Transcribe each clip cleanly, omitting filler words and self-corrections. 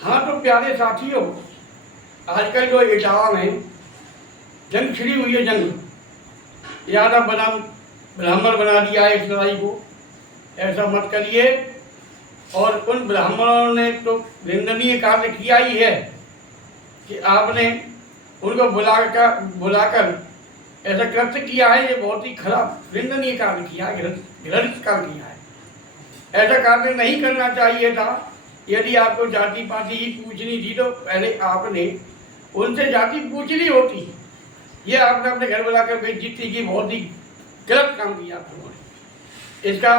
हाँ तो प्यारे साथियों, आजकल जो इटावा में जंग छिड़ी हुई है, जंग यादव बनाम ब्राह्मण बना दिया है इस लड़ाई को। ऐसा मत करिए। और उन ब्राह्मणों ने तो निंदनीय कार्य किया ही है कि आपने उनको बुलाकर ऐसा कृत्य किया है। ये बहुत ही खराब निंदनीय कार्य किया है, घृणित कार्य किया है। ऐसा कार्य नहीं करना चाहिए था। यदि आपको जाति पाति ही पूछनी थी तो पहले आपने उनसे जाति पूछ ली होती। ये आपने अपने घर बुलाकर बेइज्जती की, बहुत ही गलत काम किया आप लोगों ने। इसका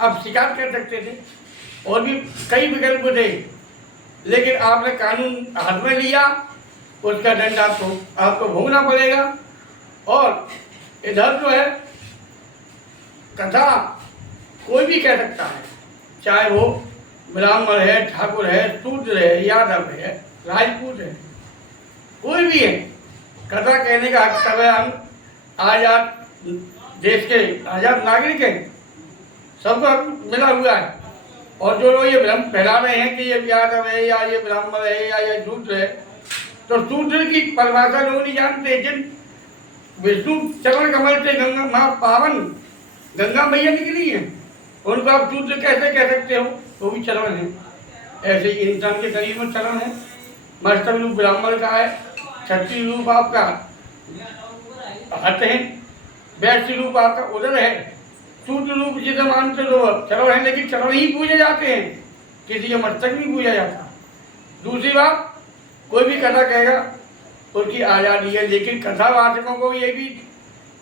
आप शिकायत कर सकते थे, और भी कई विकल्प थे, लेकिन आपने कानून हाथ में लिया, उसका दंड आपको भोगना पड़ेगा। और इधर जो है कथा कोई भी कह सकता है, चाहे वो ब्राह्मण है, ठाकुर है, शूद्र है, यादव है, राजपूत है, कोई भी है। कथा कहने का हक सब है। हम आजाद देश के आजाद नागरिक हैं, सबको हक मिला हुआ है। और जो लोग ये भ्रम फैला रहे हैं कि ये यादव है या ये ब्राह्मण है या ये शूद्र है, तो शूद्र की परिभाषा लोग नहीं जानते। जिन विष्णु चरण कमल से गंगा माँ पावन गंगा मैया निकली है, उनको आप शूद्र कैसे कह सकते हो? वो भी चरण है। ऐसे ही इंसान के शरीर में चरण है। मस्तक रूप ब्राह्मण का है, क्षत्रिय रूप आपका हाथ है, वैश्य रूप आपका उदर है, शूद्र रूप जिसे मानते तो चरण है, लेकिन चरण ही पूजे जाते हैं, किसी का मस्तक नहीं पूजा जाता। दूसरी बात, कोई भी कथा कहेगा उसकी आज़ादी है, लेकिन कथावाचकों को ये भी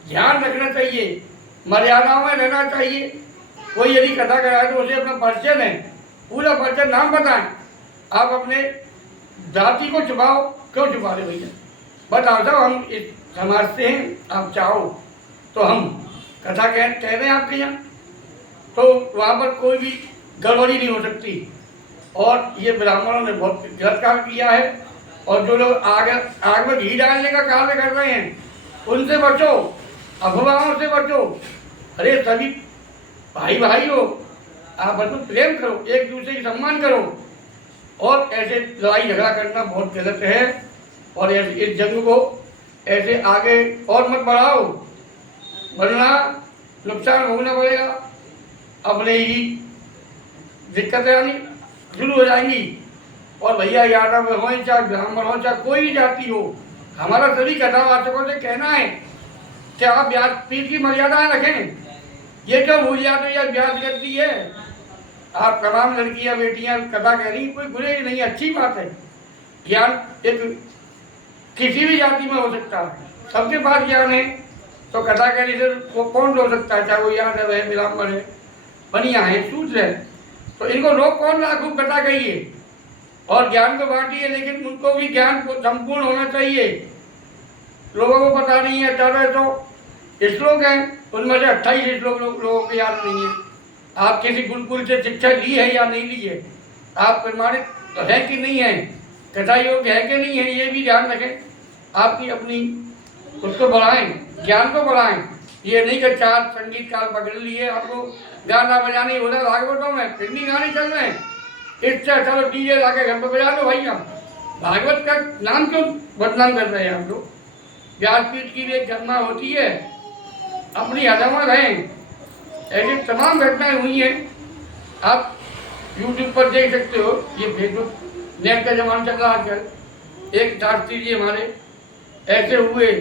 ध्यान रखना चाहिए, मर्यादाओं में रहना चाहिए। कोई यदि कथा कराए तो उसे अपना परिचय दें, पूरा परिचय, नाम बताएं। आप अपने जाति को छुपाओ, क्यों छुपा रहे भैया? बताओ साहब, हम इस समाज से हैं, आप चाहो तो हम कथा कह रहे हैं आपके यहाँ, तो वहाँ पर कोई भी गड़बड़ी नहीं हो सकती। और ये ब्राह्मणों ने बहुत गलत काम किया है। और जो लोग आग में घी डालने का कार्य कर रहे हैं, उनसे बचो, अफवाहों से बचो। अरे सभी भाई भाई हो, आप बस प्रेम करो, एक दूसरे की सम्मान करो। और ऐसे लड़ाई झगड़ा करना बहुत गलत है। और इस जंग को ऐसे आगे और मत बढ़ाओ, वरना नुकसान भोगना पड़ेगा। अपने ही दिक्कतें आनी शुरू हो जाएंगी। और भैया यादव हो चाहे ब्राह्मण हो चाहे कोई भी जाति हो, हमारा सभी कथावाचकों से कहना है कि आप व्यासपीठ की मर्यादा रखें। ये क्यों भूल जाते हो, यह व्यास करती है। आप तमाम लड़कियां बेटियां कथा कह रही, कोई बुरे नहीं, अच्छी बात है। ज्ञान एक किसी भी जाति में हो सकता है, सबके पास ज्ञान है। तो कथा कहने से वो कौन रोक सकता है, चाहे वो यादव है, ब्राह्मण है, बनिया है, शूद्र है। तो इनको रोक कौन रहा? खूब कथा कहिए और ज्ञान को बांटिए, लेकिन उनको भी ज्ञान संपूर्ण होना चाहिए। लोगों को पता नहीं है, 1800 श्लोक हैं, उनमें से 28 श्लोक लोगों को याद नहीं है। आप किसी गुरुकुल से शिक्षा ली है या नहीं ली है? आप प्रमाणित तो है कि नहीं है? कथा योग्य है कि नहीं है? ये भी ध्यान रखें। आपकी अपनी उसको बढ़ाएं, ज्ञान को बढ़ाएं। ये नहीं कि 4 संगीतकार पकड़ लिए, आपको गाना बजाने उधर भागवतों में फिल्मी गाने चल रहे हैं, इससे चलो डीजे लाके घर पर बजा दो भैया। भागवत का नाम क्यों बदनाम कर रहे हैं आप लोग? व्यासपीठ की भी एक गरिमा होती है, अपनी हद में रहें। ऐसी तमाम घटनाएं हुई हैं, आप यूट्यूब पर देख सकते हो। ये फेसबुक नेट का जमाना चल रहा है आजकल। एक शास्त्री जी हमारे ऐसे हुए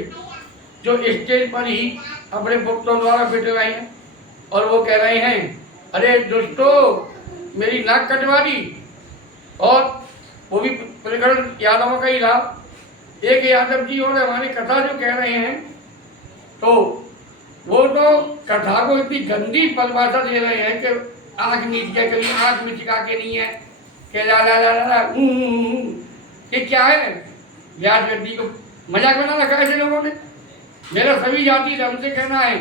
जो स्टेज पर ही अपने भक्तों द्वारा पिटवाए हैं, और वो कह रहे हैं, अरे दोस्तों मेरी नाक कटवा दी। और वो भी प्रकरण यादवों का ही था। एक यादव जी और हमारी कथा जो कह रहे हैं, तो वो तो कथा को इतनी गंदी परिभाषा दे रहे हैं कि आँख नीच के कभी आँख में चिका के नहीं है कि ला ला ला ला ये क्या है? व्यास गद्दी को मजाक बना रखा है ऐसे लोगों ने। मेरा सभी जाति धर्म से कहना है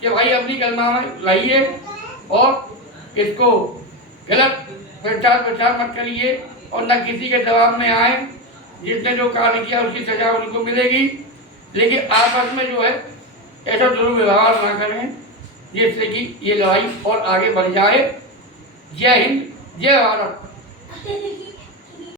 कि भाई अपनी कलमा में लाइए और इसको गलत प्रचार मत करिए, और न किसी के दबाव में आए। जिसने जो कार्य किया उसकी सजा उनको मिलेगी, लेकिन आपस में जो है ऐसा दुर्व्यवहार ना करें जिससे कि ये लड़ाई और आगे बढ़ जाए। जय हिंद, जय भारत।